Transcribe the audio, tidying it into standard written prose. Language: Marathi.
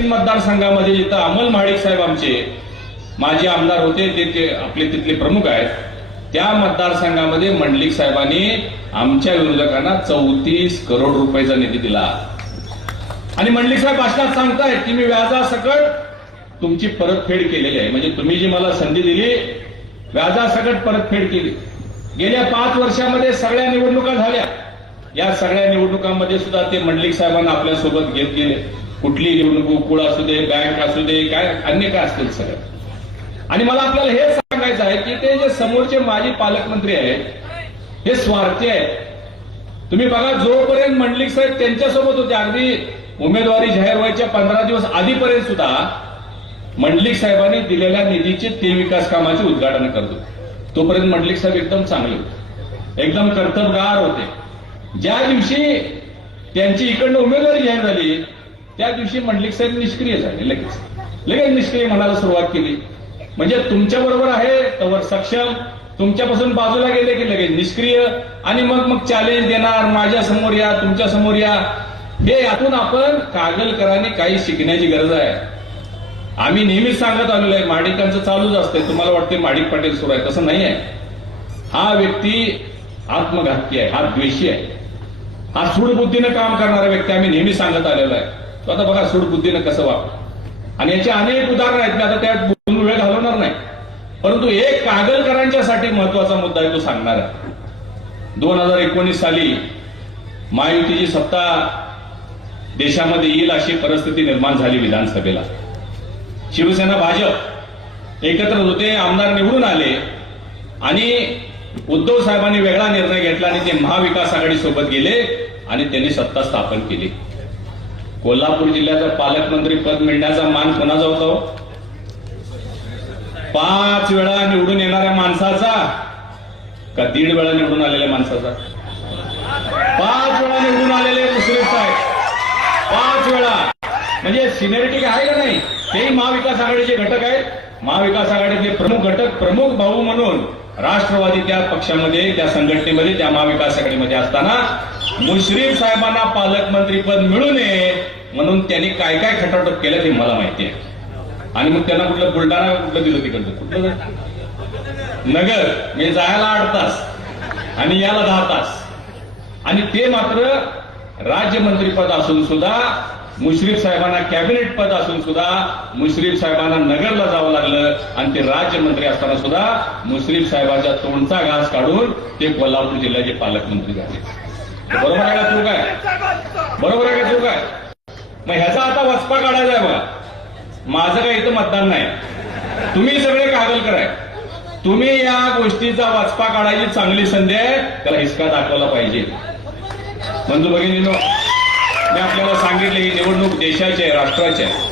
3 मतदारसंघामध्ये जिथं अमल महाडिक साहेब आमचे माजी आमदार होते, ते आपले तिथले प्रमुख आहेत, त्या मतदारसंघामध्ये मंडलिक साहेबांनी आमच्या विरोधकांना 34 करोड रुपयाचा निधी दिला. आणि मंडलिक साहेब भाषणात सांगतायत की मी व्याजासकट तुमची परतफेड केलेली आहे. म्हणजे तुम्ही जी मला संधी दिली व्याजासकट परतफेड केली. गेल्या 5 वर्षामध्ये सगळ्या निवडणुका झाल्या. या सगळ्या निवडणुकांमध्ये सुद्धा ते मंडलिक साहेबांना आपल्यासोबत घेत गेले. कुठली निवडणूक, कुळ असू दे, बँक असू दे, काय अन्य काय असतील सगळं. आणि मला आपल्याला हे सांगायचं आहे की ते जे समोरचे माजी पालकमंत्री आहेत हे स्वार्थी आहेत. तुम्ही बघा, जोपर्यंत मंडलिक साहेब त्यांच्यासोबत होते, अगदी उमेदवारी जाहीर व्हायच्या 15 दिवस आधीपर्यंत सुद्धा मंडलिक साहेबांनी दिलेल्या निधीचे ते विकास कामाचे उद्घाटन करतो. तोपर्यंत मंडलिक साहेब एकदम चांगले होते, एकदम कर्तबगार होते. ज्या दिवशी त्यांची इकडनं उमेदवारी जाहीर झाली त्या दिवशी मंडलिक साहेब निष्क्रिय झाले. लगेच निष्क्रिय म्हणायला सुरुवात केली. म्हणजे तुमच्या बरोबर आहे तर सक्षम, तुमच्यापासून बाजूला गेले की लगेच निष्क्रिय, आणि मग चॅलेंज देणार, माझ्या समोर या, तुमच्या समोर या. हे यातून आपण कागलकरांनी काही शिकण्याची गरज आहे. आम्ही नेहमीच सांगत आलेलो आहे, महाडिकांचं चालूच असतंय. तुम्हाला वाटते महाडिक पाटील सुरू आहे, तसं नाही आहे. हा व्यक्ती आत्मघातकी आहे, हा द्वेषी आहे, हा सूडबुद्धीनं काम करणारा व्यक्ती आम्ही नेहमी सांगत आलेलो आहे. तो आता बघा सूडबुद्धीनं कसं वापर. आणि याची अनेक उदाहरणं आहेत, मी आता त्यात बोलून वेळ घालवणार नाही. परंतु एक कागलकरांच्यासाठी महत्वाचा मुद्दा आहे, तो सांगणार आहे. 2019 साली महायुतीची सत्ता देशामध्ये येईल अशी परिस्थिती निर्माण झाली. विधानसभेला शिवसेना भाजप एकत्र होते, आमदार निवडून आले आणि उद्धव साहेबांनी वेगळा निर्णय घेतला आणि ते महाविकास आघाडी सोबत गेले आणि त्यांनी सत्ता स्थापन केली. कोल्हापूर जिल्ह्याचं पालकमंत्री पद मिळण्याचा मान कोणाचा होता? 5 वेळा निवडून येणाऱ्या माणसाचा का 1.5 वेळा निवडून आलेल्या माणसाचा? 5 वेळा निवडून आलेले मुश्रीफ साहेब, 5 वेळा. म्हणजे सिनियरिटी आहे का नाही? तेही महाविकास आघाडीचे घटक आहेत. महाविकास आघाडीचे प्रमुख घटक, प्रमुख भाऊ म्हणून राष्ट्रवादी त्या पक्षामध्ये, त्या संघटनेमध्ये, त्या महाविकास आघाडीमध्ये असताना मुश्रीफ साहेबांना पालकमंत्रीपद मिळू नये म्हणून त्यांनी काय काय खटाटोप केलं ते मला माहिती आहे. आणि मग त्यांना कुठलं बुलढाणा कुठलं दिलं, तिकडचं कुठलं नगर, म्हणजे जायला 8 तास आणि याला 10 तास. आणि ते मात्र राज्यमंत्रीपद असून सुद्धा, मुश्रीफ साहेबांना कॅबिनेट पद असून सुद्धा मुश्रीफ साहेबांना नगरला जावं लागलं. आणि ते राज्यमंत्री असताना सुद्धा मुश्रीफ साहेबांच्या तोंडचा घास काढून ते कोल्हापूर जिल्ह्याचे पालकमंत्री झाले. बरोबर आहे का चूक आहे? बरोबर आहे का चूक आहे? मग ह्याचा आता वचपा काढायचा आहे. बघा, माझं काही इथं मतदान नाही, तुम्ही सगळे कागलकर आहे. तुम्ही या गोष्टीचा वचपा काढायची चांगली संधी आहे, त्याला हिसका दाखवला पाहिजे. बंधू भगिनींनो, मी आपल्याला सांगितले ही निवडणूक देशाची आहे, राष्ट्राची आहे.